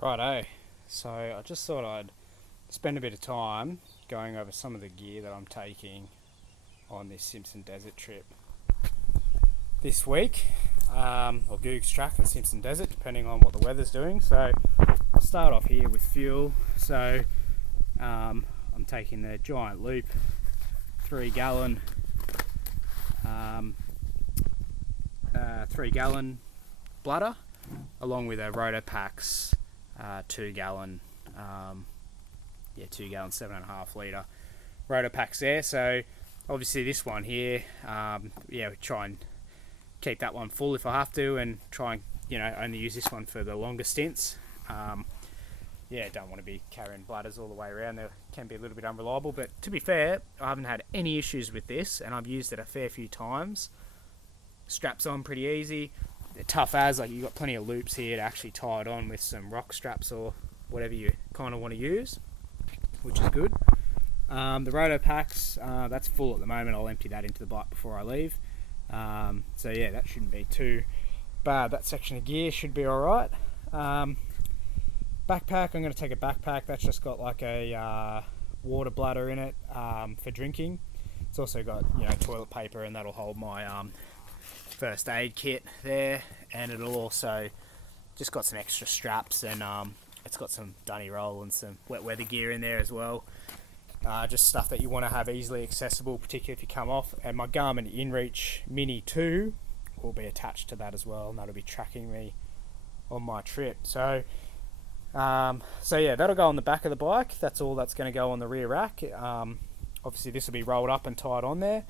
Righto, so I just thought I'd spend a bit of time going over some of the gear that I'm taking on this Simpson Desert trip this week, or Googs Track and Simpson Desert, depending on what the weather's doing. So I'll start off here with fuel. So I'm taking the Giant Loop 3 gallon 3 gallon Bladder, along with a Rotopax 2 gallon 7.5 litre Rotopax there. So obviously this one here, we try and keep that one full if I have to, and try and only use this one for the longer stints. Don't want to be carrying bladders all the way around. They can be a little bit unreliable, but to be fair, I haven't had any issues with this, and I've used it a fair few times. Straps on pretty easy. They're tough as, like, you've got plenty of loops here to actually tie it on with some rock straps or whatever you kind of want to use, which is good. The Rotopax, that's full at the moment. I'll empty that into the bike before I leave. That shouldn't be too bad. That section of gear should be alright. Backpack, I'm going to take a backpack that's just got like a water bladder in it for drinking. It's also got toilet paper, and that'll hold my first aid kit there, and it'll also just got some extra straps, and it's got some dunny roll and some wet weather gear in there as well. Just stuff that you want to have easily accessible, particularly if you come off. And my Garmin InReach Mini 2 will be attached to that as well, and that'll be tracking me on my trip. So that'll go on the back of the bike. That's all that's going to go on the rear rack. Obviously this will be rolled up and tied on there.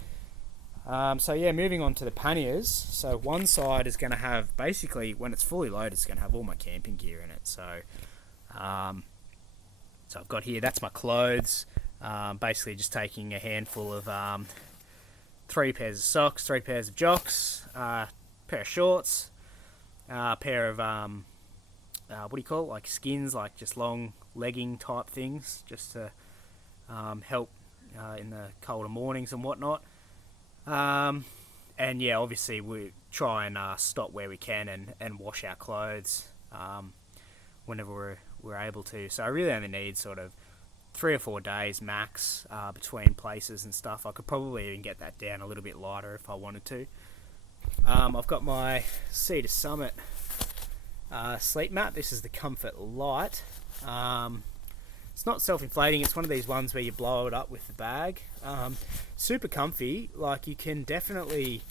Moving on to the panniers. So one side is going to have, basically when it's fully loaded, it's going to have all my camping gear in it. So I've got here, that's my clothes. Basically just taking a handful of 3 pairs of socks, 3 pairs of jocks, pair of shorts, pair of like skins, like just long legging type things, just to help in the colder mornings and whatnot. Obviously we try and stop where we can and wash our clothes whenever we're able to. So I really only need sort of 3 or 4 days max between places and stuff. I could probably even get that down a little bit lighter if I wanted to. I've got my Cedar Summit sleep mat. This is the Comfort Light. It's not self-inflating. It's one of these ones where you blow it up with the bag. Super comfy. Like, you can definitely,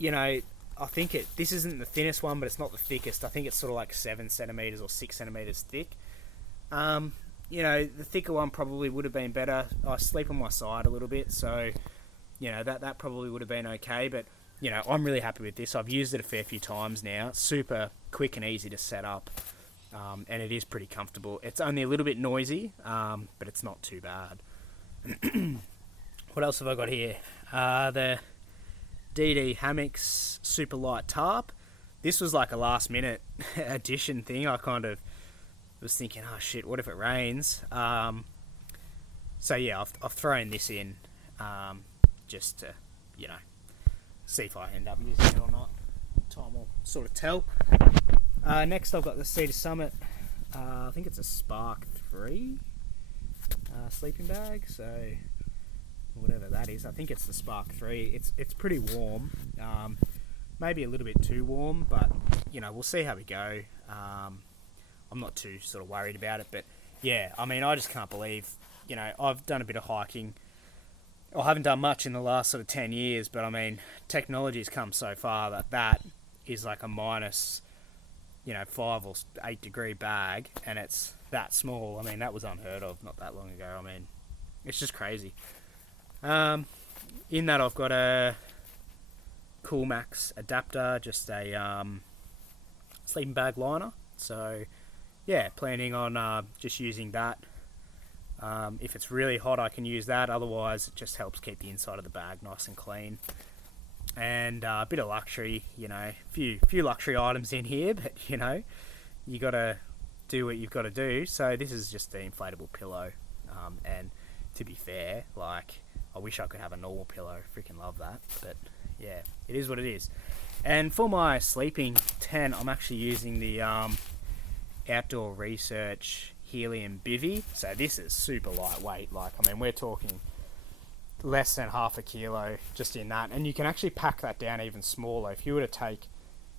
I think this isn't the thinnest one, but it's not the thickest. I think it's sort of like 7 centimeters or 6 centimeters thick. The thicker one probably would have been better. I sleep on my side a little bit, so that probably would have been okay. But I'm really happy with this. I've used it a fair few times now. It's super quick and easy to set up. And it is pretty comfortable. It's only a little bit noisy, but it's not too bad. What else have I got here? The DD Hammocks super light tarp. This was like a last minute addition thing. I kind of was thinking, oh shit, what if it rains? I've thrown this in just to, see if I end up using it or not. Time will sort of tell. Next I've got the Cedar Summit, I think it's a Spark 3 sleeping bag, so whatever that is, I think it's the Spark 3. It's pretty warm, maybe a little bit too warm, but we'll see how we go. I'm not too sort of worried about it, but I just can't believe, I've done a bit of hiking. I haven't done much in the last sort of 10 years, but technology's come so far that is like a minus 5 or 8 degree bag, and it's that small. That was unheard of not that long ago. It's just crazy. In that I've got a Coolmax adapter, just a sleeping bag liner. So planning on just using that. If it's really hot, I can use that. Otherwise, it just helps keep the inside of the bag nice and clean. And a bit of luxury, few luxury items in here, but you gotta do what you've got to do. So this is just the inflatable pillow, and to be fair, like, I wish I could have a normal pillow. Freaking love that, but it is what it is. And for my sleeping tent, I'm actually using the Outdoor Research Helium Bivy. So this is super lightweight. Like, I mean, we're talking less than half a kilo just in that. And you can actually pack that down even smaller. If you were to take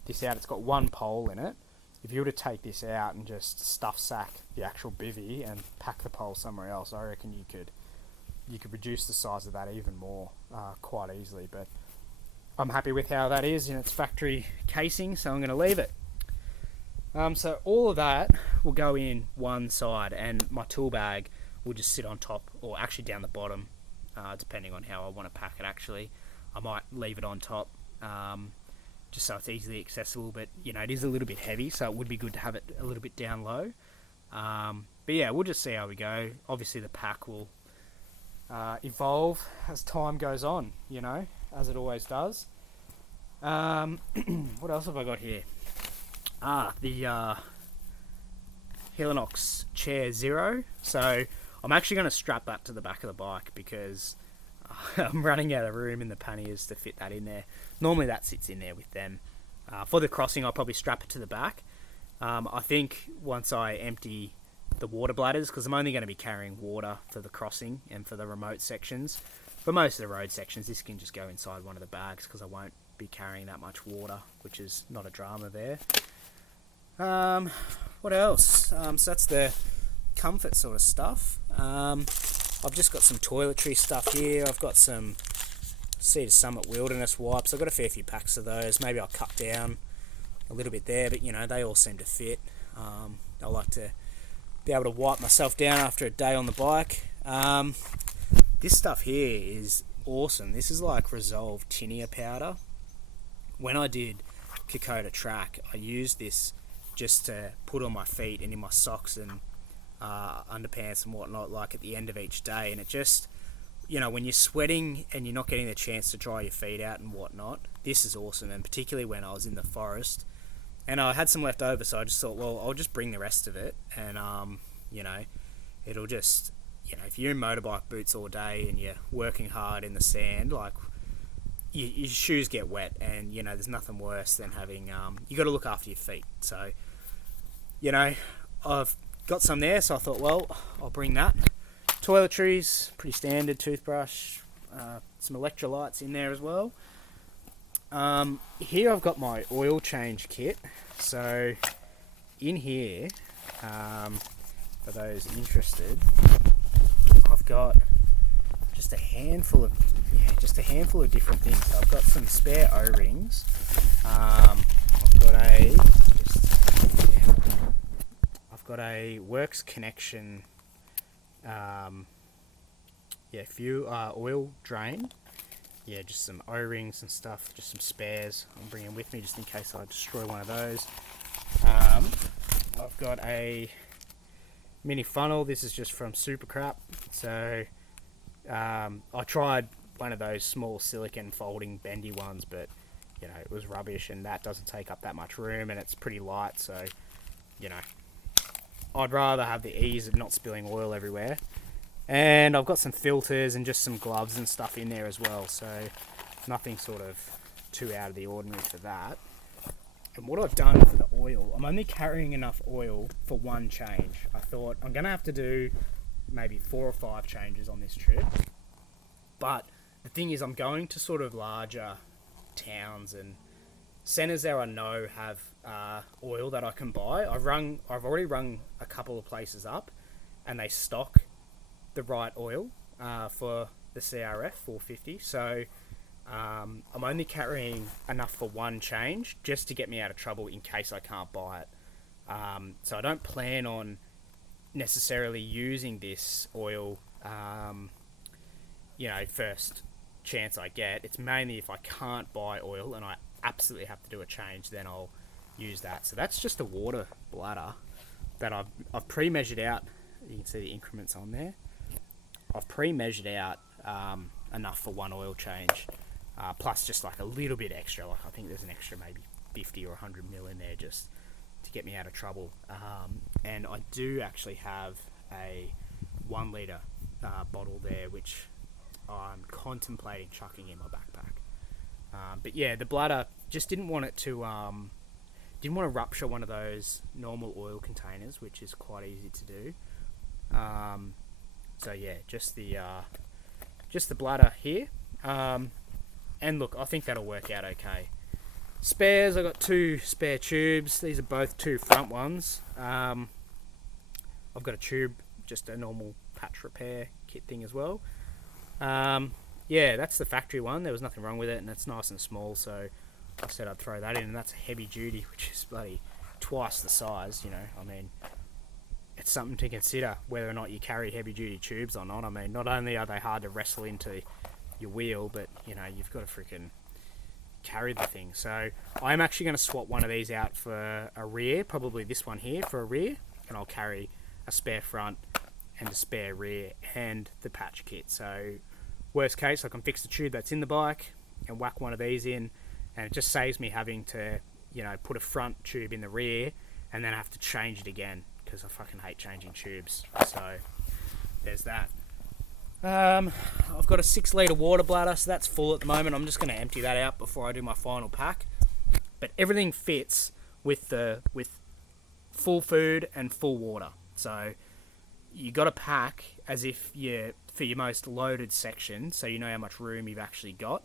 this out, it's got one pole in it. If you were to take this out and just stuff sack the actual bivvy and pack the pole somewhere else, I reckon you could reduce the size of that even more quite easily. But I'm happy with how that is in its factory casing, so I'm going to leave it. So all of that will go in one side, and my tool bag will just sit on top, or actually down the bottom, depending on how I want to pack it. Actually, I might leave it on top, just so it's easily accessible, but you know, it is a little bit heavy, so it would be good to have it a little bit down low. But yeah, we'll just see how we go. Obviously the pack will evolve as time goes on, you know, as it always does. What else have I got here? The Helinox Chair Zero. So I'm actually going to strap that to the back of the bike because I'm running out of room in the panniers to fit that in there. Normally that sits in there with them. For the crossing, I'll probably strap it to the back. I think once I empty the water bladders, because I'm only going to be carrying water for the crossing and for the remote sections. For most of the road sections, this can just go inside one of the bags because I won't be carrying that much water, which is not a drama there. What else? So that's the comfort sort of stuff. I've just got some toiletry stuff here. I've got some Cedar Summit Wilderness wipes. I've got a fair few packs of those. Maybe I'll cut down a little bit there, but you know, they all seem to fit. I like to be able to wipe myself down after a day on the bike. This stuff here is awesome. This is like Resolve tinea powder. When I did Kokoda Track, I used this just to put on my feet and in my socks and underpants and whatnot, like at the end of each day. And it just, you know, when you're sweating and you're not getting the chance to dry your feet out and whatnot, this is awesome. And particularly when I was in the forest and I had some left over, so I just thought, well, I'll just bring the rest of it, and you know, it'll just, you know, if you're in motorbike boots all day and you're working hard in the sand, like your shoes get wet, and you know, there's nothing worse than having you got to look after your feet. So, you know, I've got some there, so I thought, well, I'll bring that. Toiletries, pretty standard. Toothbrush, some electrolytes in there as well. Here I've got my oil change kit. So in here, for those interested, I've got just a handful of different things. So I've got some spare O-rings. I've got a Works Connection oil drain. Yeah, just some O-rings and stuff, just some spares I'm bringing with me just in case I destroy one of those. I've got a mini funnel. This is just from Super Crap. So I tried one of those small silicone folding bendy ones, but you know, it was rubbish, and that doesn't take up that much room, and it's pretty light, so you know, I'd rather have the ease of not spilling oil everywhere. And I've got some filters and just some gloves and stuff in there as well, so nothing sort of too out of the ordinary for that. And what I've done for the oil, I'm only carrying enough oil for one change. I thought I'm going to have to do maybe 4 or 5 changes on this trip. But the thing is, I'm going to sort of larger towns and centres there I know have oil that I can buy. I've already rung a couple of places up, and they stock the right oil for the CRF 450. So I'm only carrying enough for one change just to get me out of trouble in case I can't buy it. So I don't plan on necessarily using this oil, you know, first chance I get. It's mainly if I can't buy oil and I absolutely have to do a change, then I'll use that. So that's just a water bladder that I've pre-measured out. You can see the increments on there. I've pre-measured out enough for one oil change, plus just like a little bit extra. Like I think there's an extra maybe 50 or 100 mil in there just to get me out of trouble. And I do actually have a 1 litre bottle there, which I'm contemplating chucking in my backpack. But yeah, the bladder, just didn't want it to didn't want to rupture one of those normal oil containers, which is quite easy to do. So yeah, just the bladder here. And look, I think that'll work out okay. Spares, I've got 2 spare tubes. These are both 2 front ones. I've got a tube, just a normal patch repair kit thing as well. Yeah, that's the factory one. There was nothing wrong with it, and it's nice and small, so I said I'd throw that in, and that's a heavy duty, which is bloody twice the size, you know. I mean, it's something to consider whether or not you carry heavy duty tubes or not. I mean, not only are they hard to wrestle into your wheel, but you know, you've got to freaking carry the thing. So I'm actually going to swap one of these out for a rear, probably this one here for a rear, and I'll carry a spare front and a spare rear and the patch kit. So worst case, I can fix the tube that's in the bike and whack one of these in, and it just saves me having to, you know, put a front tube in the rear and then have to change it again, because I fucking hate changing tubes. So there's that. I've got a 6 litre water bladder, so that's full at the moment. I'm just going to empty that out before I do my final pack. But everything fits with full food and full water. So you got to pack as if you're for your most loaded section, so you know how much room you've actually got.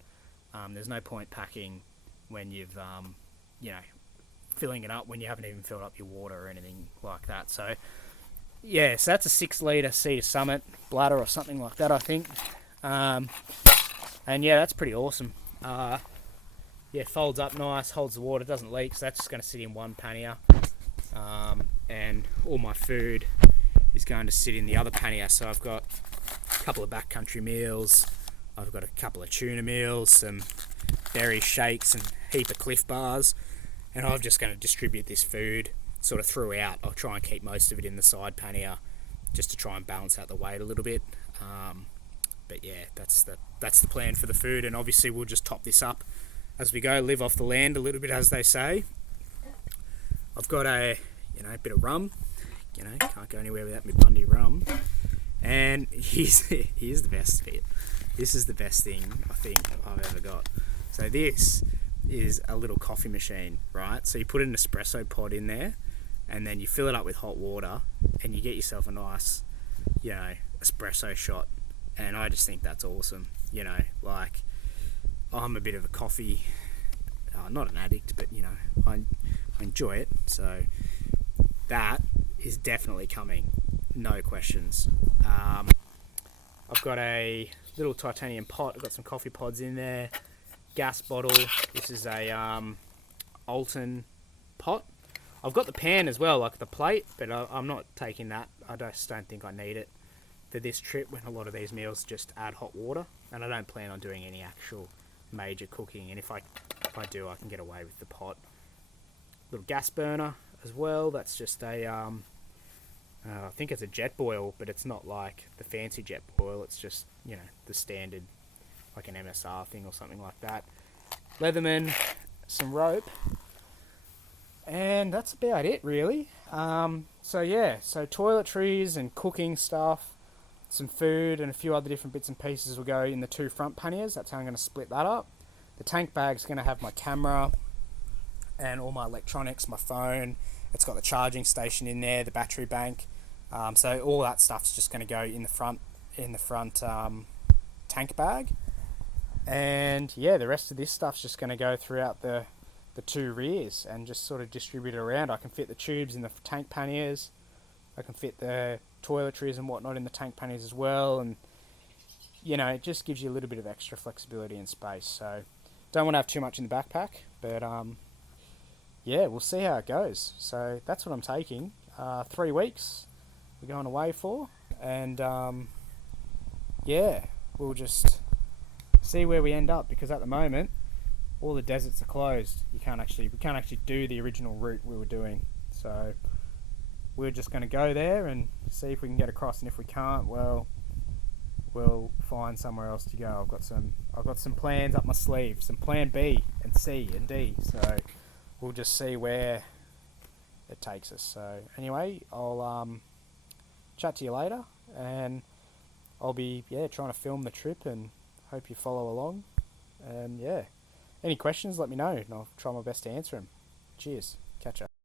There's no point packing when you've you know, filling it up when you haven't even filled up your water or anything like that. So yeah, so that's a 6 litre Cedar Summit bladder or something like that, I think. And yeah, that's pretty awesome. Yeah, folds up nice, holds the water, doesn't leak, so that's just going to sit in one pannier. And all my food is going to sit in the other pannier. So I've got a couple of backcountry meals, I've got a couple of tuna meals, some berry shakes and a heap of Cliff Bars, and I'm just going to distribute this food sort of throughout. I'll try and keep most of it in the side pannier just to try and balance out the weight a little bit. But yeah, that's the plan for the food, and obviously we'll just top this up as we go, live off the land a little bit, as they say. I've got a bit of rum. You know, can't go anywhere without my Bundy rum. And here's the best bit. This is the best thing I think I've ever got. So this is a little coffee machine, right? So you put an espresso pod in there, and then you fill it up with hot water, and you get yourself a nice, you know, espresso shot. And I just think that's awesome. You know, like, I'm a bit of a coffee, not an addict, but you know, I enjoy it. So that is definitely coming, no questions. I've got a little titanium pot. I've got some coffee pods in there. Gas bottle. This is a Alton pot. I've got the pan as well, like the plate, but I'm not taking that. I just don't think I need it for this trip, when a lot of these meals just add hot water, and I don't plan on doing any actual major cooking. And if I do, I can get away with the pot. Little gas burner as well. That's just a I think it's a Jetboil, but it's not like the fancy Jetboil. It's just, you know, the standard, like an MSR thing or something like that. Leatherman, some rope, and that's about it really. So yeah, so toiletries and cooking stuff, some food and a few other different bits and pieces will go in the 2 front panniers. That's how I'm going to split that up. The tank bag's going to have my camera and all my electronics, my phone. It's got the charging station in there, the battery bank. So all that stuff's just going to go in the front tank bag. And yeah, the rest of this stuff's just going to go throughout the 2 rears and just sort of distribute it around. I can fit the tubes in the tank panniers. I can fit the toiletries and whatnot in the tank panniers as well. And, you know, it just gives you a little bit of extra flexibility and space. So don't want to have too much in the backpack, but yeah, we'll see how it goes. So that's what I'm taking. 3 weeks we're going away for, and yeah, we'll just see where we end up, because at the moment all the deserts are closed. We can't actually do the original route we were doing. So we're just going to go there and see if we can get across, and if we can't, well, we'll find somewhere else to go. I've got some plans up my sleeve, some plan B and C and D. So we'll just see where it takes us. So anyway, I'll chat to you later, and I'll be trying to film the trip, and hope you follow along. And yeah, any questions, let me know, and I'll try my best to answer them. Cheers. Catch ya.